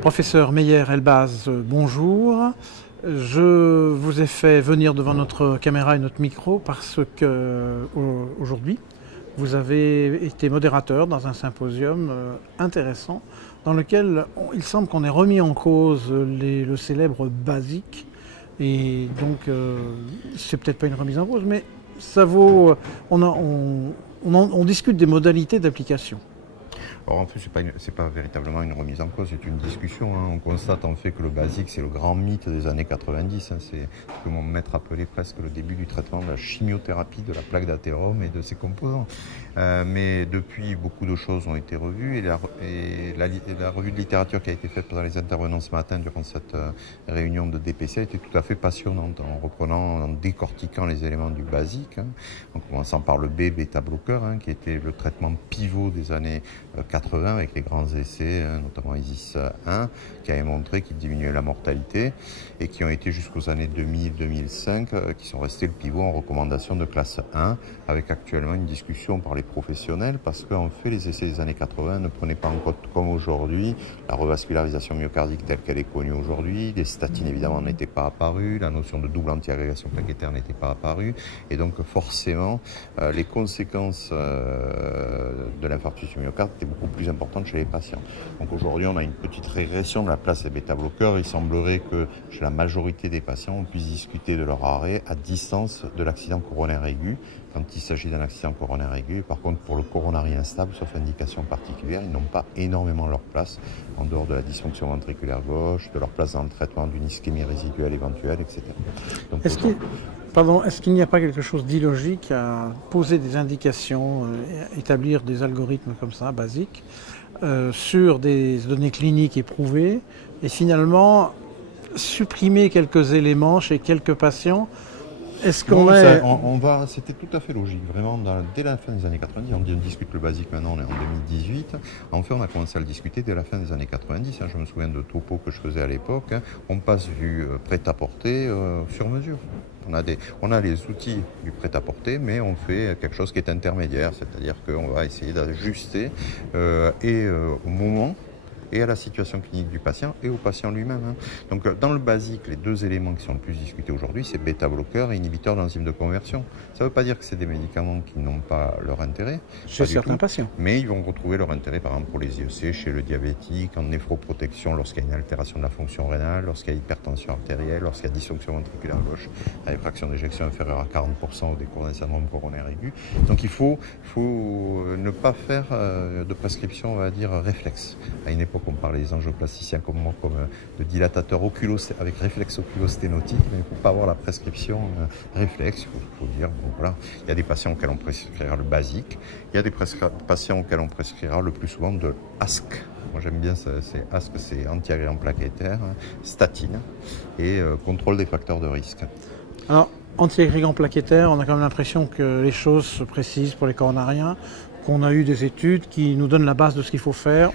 Professeur Meyer-Elbaz, bonjour. Je vous ai fait venir devant notre caméra et notre micro parce que aujourd'hui, vous avez été modérateur dans un symposium intéressant dans lequel il semble qu'on ait remis en cause le célèbre BASIC. Et donc, c'est peut-être pas une remise en cause, mais ça vaut. On discute des modalités d'application. Alors en fait, c'est pas véritablement une remise en cause, c'est une discussion. On constate en fait que le basique, c'est le grand mythe des années 90. C'est ce que mon maître appelait presque le début du traitement de la chimiothérapie de la plaque d'athérome et de ses composants. Mais depuis, beaucoup de choses ont été revues et la revue de littérature qui a été faite par les intervenants ce matin durant cette réunion de DPC a été tout à fait passionnante en décortiquant les éléments du basique, en commençant par le bêta-bloqueur, qui était le traitement pivot des années 80 avec les grands essais, notamment ISIS 1, qui avaient montré qu'il diminuait la mortalité et qui ont été jusqu'aux années 2000-2005, qui sont restés le pivot en recommandation de classe 1, avec actuellement une discussion par les professionnels parce qu'en fait les essais des années 80 ne prenaient pas en compte comme aujourd'hui la revascularisation myocardique telle qu'elle est connue aujourd'hui, les statines évidemment n'étaient pas apparues, la notion de double antiagrégation plaquettaire n'était pas apparue et donc forcément les conséquences de l'infarctus du myocarde étaient beaucoup plus importantes chez les patients. Donc aujourd'hui on a une petite régression de la place des bêta-bloqueurs. Il semblerait que chez la majorité des patients on puisse discuter de leur arrêt à distance de l'accident coronaire aigu quand il s'agit d'un accident coronaire aigu. Par contre, pour le coronari instable, sauf indication particulière, ils n'ont pas énormément leur place en dehors de la dysfonction ventriculaire gauche, de leur place dans le traitement d'une ischémie résiduelle éventuelle, etc. Donc, est-ce qu'il n'y a pas quelque chose d'illogique à poser des indications, établir des algorithmes comme ça, basiques, sur des données cliniques éprouvées, et finalement supprimer quelques éléments chez quelques patients? Est-ce qu'on c'était tout à fait logique, vraiment, dès la fin des années 90, on discute le basique maintenant, on est en 2018, en fait on a commencé à le discuter dès la fin des années 90, je me souviens de topos que je faisais à l'époque, on passe du prêt-à-porter sur mesure. On a les outils du prêt-à-porter, mais on fait quelque chose qui est intermédiaire, c'est-à-dire qu'on va essayer d'ajuster au moment et à la situation clinique du patient et au patient lui-même. Donc dans le basique, les deux éléments qui sont le plus discutés aujourd'hui, c'est bêta-bloqueur et inhibiteur d'enzymes de conversion. Ça ne veut pas dire que c'est des médicaments qui n'ont pas leur intérêt. Chez certains patients. Mais ils vont retrouver leur intérêt, par exemple, pour les IEC, chez le diabétique, en néphroprotection, lorsqu'il y a une altération de la fonction rénale, lorsqu'il y a hypertension artérielle, lorsqu'il y a dysfonction ventriculaire gauche, avec fraction d'éjection inférieure à 40% au décours d'un syndrome coronaire aigu. Donc il faut ne pas faire de prescription, on va dire, réflexe. À une époque, on parlait des angioplasticiens comme moi, comme de dilatateurs avec réflexe oculosténotique, mais il ne faut pas avoir la prescription réflexe. Il faut dire, bon, voilà, il y a des patients auxquels on prescrira le basique, il y a des patients auxquels on prescrira le plus souvent de ASC. Moi j'aime bien, c'est ASC, c'est antiagrégant plaquettaire, statine et contrôle des facteurs de risque. Alors, anti-agrégant plaquettaire, on a quand même l'impression que les choses se précisent pour les coronariens, qu'on a eu des études qui nous donnent la base de ce qu'il faut faire.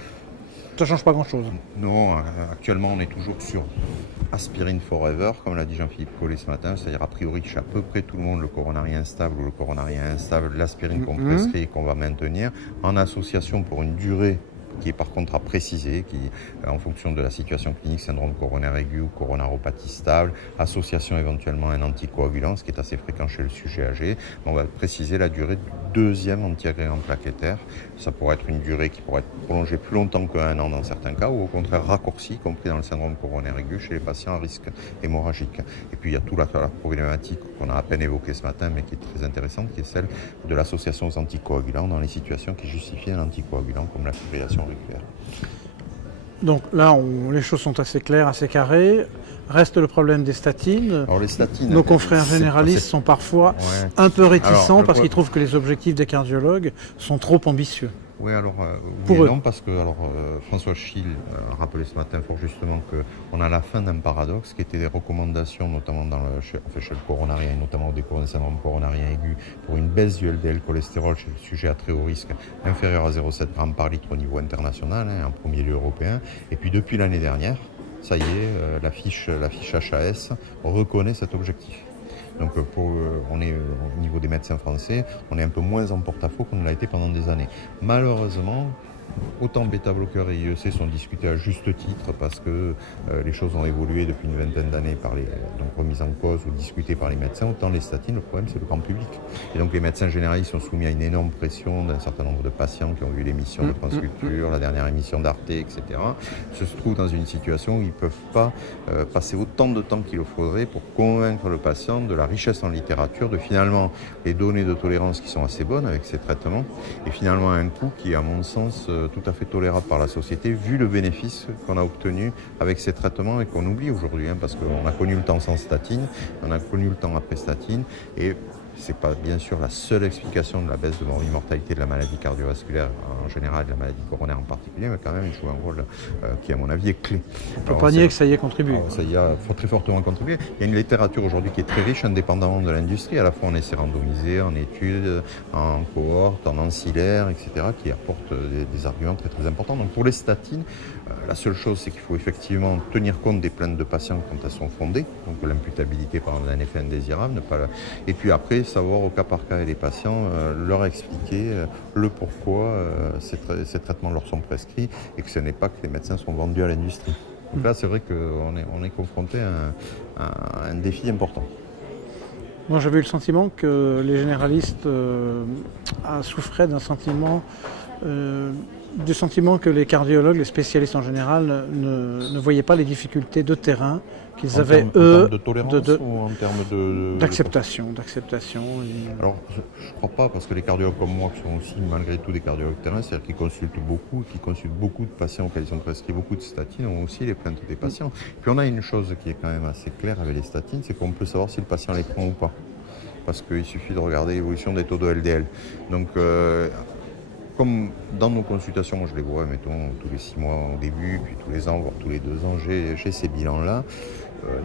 Ça ne change pas grand-chose. Non, actuellement on est toujours sur aspirine forever, comme l'a dit Jean-Philippe Collet ce matin, c'est-à-dire a priori chez à peu près tout le monde le coronari instable ou le coronari instable, l'aspirine qu'on prescrit et qu'on va maintenir en association pour une durée qui est par contre à préciser, qui en fonction de la situation clinique, syndrome coronaire aigu ou coronaropathie stable, association éventuellement à un anticoagulant, ce qui est assez fréquent chez le sujet âgé. On va préciser la durée du deuxième antiagrégant plaquettaire. Ça pourrait être une durée qui pourrait être prolongée plus longtemps qu'un an dans certains cas, ou au contraire raccourcie, y compris dans le syndrome coronaire aigu chez les patients à risque hémorragique. Et puis il y a toute la problématique qu'on a à peine évoquée ce matin, mais qui est très intéressante, qui est celle de l'association aux anticoagulants dans les situations qui justifient un anticoagulant, comme la fibrillation auriculaire. Donc là, les choses sont assez claires, assez carrées. Reste le problème des statines. Alors, les statines, nos confrères généralistes sont parfois un peu réticents parce qu'ils trouvent que les objectifs des cardiologues sont trop ambitieux. Oui, alors, oui et non, parce que François Schill rappelait ce matin fort justement qu'on a la fin d'un paradoxe qui était des recommandations, notamment chez le coronarien, et notamment au décours d'un syndrome coronarien aigu, pour une baisse du LDL cholestérol chez le sujet à très haut risque, inférieur à 0,7 g par litre au niveau international, en premier lieu européen. Et puis depuis l'année dernière, ça y est, la fiche HAS reconnaît cet objectif. Donc on est au niveau des médecins français, on est un peu moins en porte-à-faux qu'on l'a été pendant des années. Malheureusement, autant bêta-bloqueurs et IEC sont discutés à juste titre parce que les choses ont évolué depuis une vingtaine d'années donc remises en cause ou discutées par les médecins, autant les statines, le problème c'est le grand public. Et donc les médecins généralistes sont soumis à une énorme pression d'un certain nombre de patients qui ont vu l'émission de France Culture, la dernière émission d'Arte, etc. Se trouvent dans une situation où ils ne peuvent pas passer autant de temps qu'il le faudrait pour convaincre le patient de la richesse en littérature, de finalement les données de tolérance qui sont assez bonnes avec ces traitements, et finalement à un coût qui est à mon sens tout à fait tolérable par la société, vu le bénéfice qu'on a obtenu avec ces traitements et qu'on oublie aujourd'hui, parce qu'on a connu le temps sans statine, on a connu le temps après statine, et c'est pas bien sûr la seule explication de la baisse de mortalité de la maladie cardiovasculaire en général, de la maladie coronaire en particulier, mais quand même il joue un rôle qui à mon avis est clé. On ne peut pas nier que ça y ait contribué. Ça y a très fortement contribué. Il y a une littérature aujourd'hui qui est très riche, indépendamment de l'industrie. À la fois on essaie randomisé, en études, en cohorte, en ancillaire, etc., qui apportent des arguments très très importants. Donc pour les statines, la seule chose c'est qu'il faut effectivement tenir compte des plaintes de patients quand elles sont fondées, donc l'imputabilité par un effet indésirable, et puis après savoir au cas par cas et les patients leur expliquer le pourquoi ces traitements leur sont prescrits et que ce n'est pas que les médecins sont vendus à l'industrie. Donc là, c'est vrai qu'on est confronté à un défi important. Moi, j'avais eu le sentiment que les généralistes souffraient du sentiment que les cardiologues, les spécialistes en général, ne voyaient pas les difficultés de terrain qu'ils avaient, eux, en termes de tolérance ou en termes d'acceptation. Alors, je ne crois pas, parce que les cardiologues comme moi, qui sont aussi malgré tout des cardiologues de terrain, c'est-à-dire qu'ils consultent beaucoup de patients auxquels ils ont prescrit beaucoup de statines, ont aussi les plaintes des patients. Puis on a une chose qui est quand même assez claire avec les statines, c'est qu'on peut savoir si le patient les prend ou pas. Parce qu'il suffit de regarder l'évolution des taux de LDL. Donc, comme dans nos consultations, je les vois, mettons, tous les 6 mois au début, puis tous les ans, voire tous les 2 ans, j'ai ces bilans-là.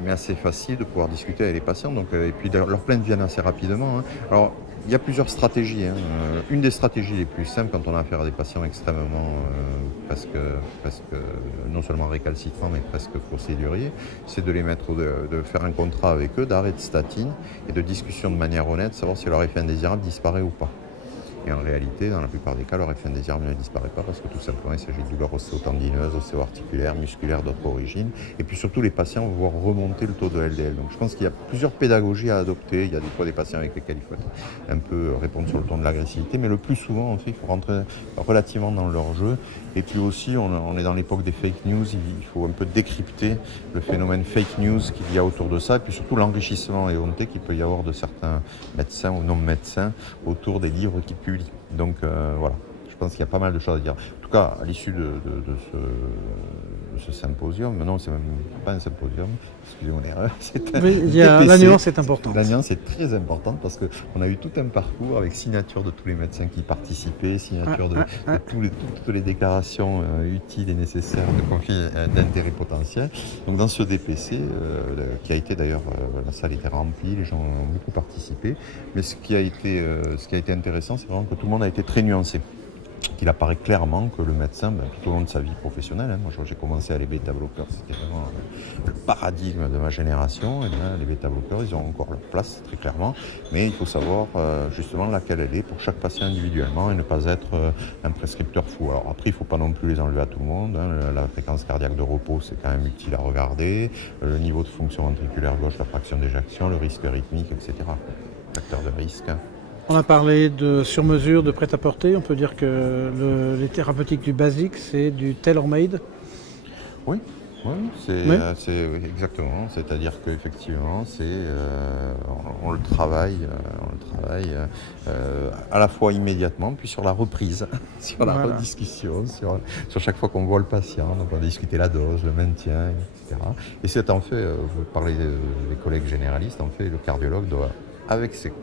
Mais assez facile de pouvoir discuter avec les patients. Donc, et puis leurs plaintes viennent assez rapidement. Alors, il y a plusieurs stratégies. Une des stratégies les plus simples quand on a affaire à des patients extrêmement, presque non seulement récalcitrants, mais presque procéduriers, c'est de les mettre, de faire un contrat avec eux d'arrêt de statine et de discussion de manière honnête, savoir si leur effet indésirable disparaît ou pas. Et en réalité, dans la plupart des cas, leur effet indésirable ne disparaît pas parce que tout simplement, il s'agit de douleurs ostéotendineuses, ostéo-articulaires, musculaires d'autres origines. Et puis surtout, les patients vont voir remonter le taux de LDL. Donc je pense qu'il y a plusieurs pédagogies à adopter. Il y a des fois des patients avec lesquels il faut un peu répondre sur le ton de l'agressivité, mais le plus souvent, en fait, il faut rentrer relativement dans leur jeu. Et puis aussi, on est dans l'époque des fake news. Il faut un peu décrypter le phénomène fake news qu'il y a autour de ça. Et puis surtout, l'enrichissement éhonté qu'il peut y avoir de certains médecins ou non-médecins autour des livres qu'ils publient. Donc voilà, je pense qu'il y a pas mal de choses à dire. En tout cas, à l'issue de ce symposium, non, c'est même pas un symposium, excusez-moi l'erreur. La nuance est importante. La nuance est très importante parce qu'on a eu tout un parcours avec signature de tous les médecins qui participaient, signature de toutes les déclarations utiles et nécessaires de conflits d'intérêt potentiel. Donc dans ce DPC, qui a été d'ailleurs, la salle était remplie, les gens ont beaucoup participé, mais ce qui a été intéressant, c'est vraiment que tout le monde a été très nuancé. Qu'il apparaît clairement que le médecin, tout au long de sa vie professionnelle, moi j'ai commencé à les bêta-bloqueurs, c'était vraiment le paradigme de ma génération, et bien les bêta-bloqueurs, ils ont encore leur place, très clairement, mais il faut savoir justement laquelle elle est pour chaque patient individuellement et ne pas être un prescripteur fou. Alors après, il ne faut pas non plus les enlever à tout le monde, la fréquence cardiaque de repos, c'est quand même utile à regarder, le niveau de fonction ventriculaire gauche, la fraction d'éjection, le risque rythmique, etc. Facteur de risque. On a parlé de sur-mesure, de prêt-à-porter. On peut dire que les thérapeutiques du basique, c'est du tailor-made. Oui, c'est exactement. C'est-à-dire qu'effectivement, on le travaille à la fois immédiatement, puis sur la reprise, sur la rediscussion, sur chaque fois qu'on voit le patient. Donc on va discuter la dose, le maintien, etc. Et c'est en fait, vous parlez des collègues généralistes, en fait, le cardiologue doit, avec ses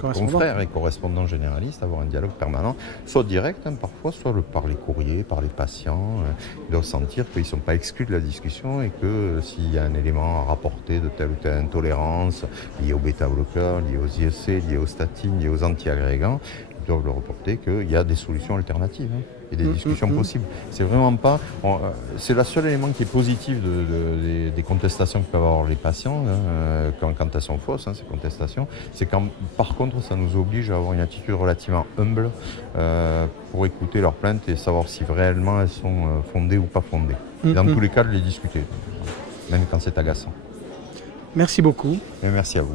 confrères et correspondants généralistes, avoir un dialogue permanent, soit direct parfois, soit par les courriers, par les patients. Ils doivent sentir qu'ils ne sont pas exclus de la discussion et que s'il y a un élément à rapporter de telle ou telle intolérance liée aux bêta-bloqueurs, liée aux IEC, liée aux statines, liée aux anti-agrégants, ils doivent le reporter qu'il y a des solutions alternatives. et des discussions possibles. C'est vraiment pas... c'est le seul élément qui est positif des contestations que peuvent avoir les patients, quand elles sont fausses, ces contestations, c'est quand, par contre, ça nous oblige à avoir une attitude relativement humble pour écouter leurs plaintes et savoir si réellement elles sont fondées ou pas fondées. Et dans tous les cas, de les discuter, même quand c'est agaçant. Merci beaucoup. Et merci à vous.